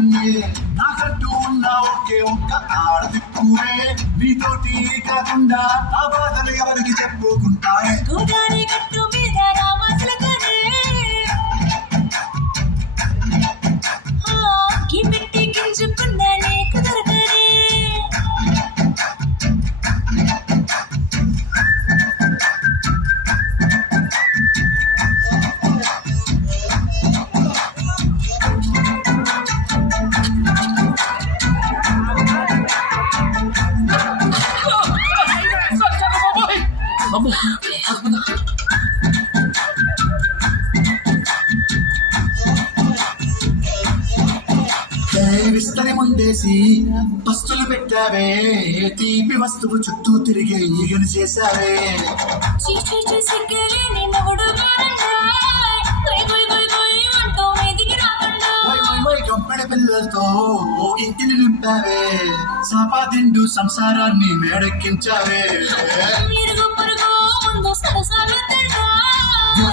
చేసింది. నాకంటూ ఉన్న ఒకే ఒక్క ఆడదిక్కువే, నీతోటి కాకుండా నా బాధలు ఎవరికి చెప్పుకుంటానే. గోదావరి గట్టు మీద రామచిలకనే పెట్టి గింజుకున్న నీకు దొరకనే. విస్తరి ముందేసి పస్తులు పెట్టావే, తీపి వస్తువు చుట్టూ తిరిగే ఈగను చేశావే. కంపెడి పిల్లలతో ఇంటిని నింపావే, సంపాదిండు సంసారాన్ని మేడెక్కించావే.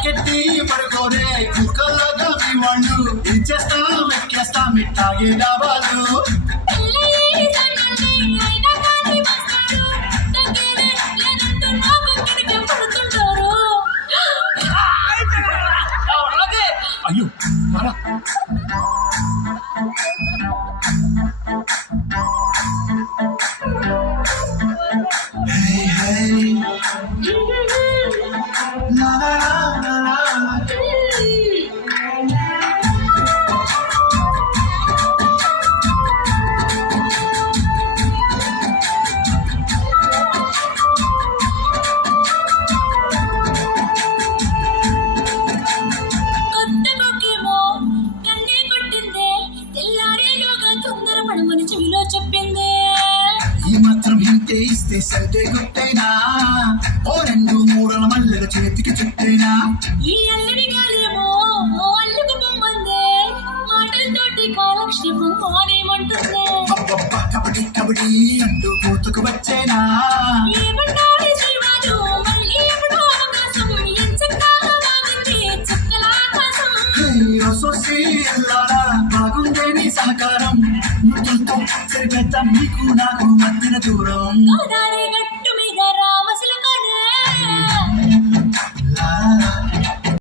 కెట్టి పడుకోనే కుక్కలాగా మీ వాళ్ళు ఏం చేస్తాం ఎక్కేస్తాం ఇట్టాగే డాబాలు. అయ్యో ఈ మాత్రం ఇంటే ఇస్తే సంటే గుట్టైనా, ఓ 2-3 మల్లెల చేతికి చుట్టైనా. ఈ అల్లరి గాలేమో అల్లుకు పొమ్మందే, మాటలతోటి కాలక్షేపం మానేమంటుందే. కబడ్డీ కబడ్డీ అంటూ కూతుకు వచ్చేనా. ఏమన్నాడు శ్రీవాడు మళ్ళీ ఎప్పుడో అవకాశం, ఎంచక్కా బాగుంది చుక్కల ఆకాశం. సోసి ఎల్లారా బాగుందే నీ సహకారం, ముద్దులతో సరిపెద్దాం నీకు నాకు మధ్యన దూరం. గోదావరి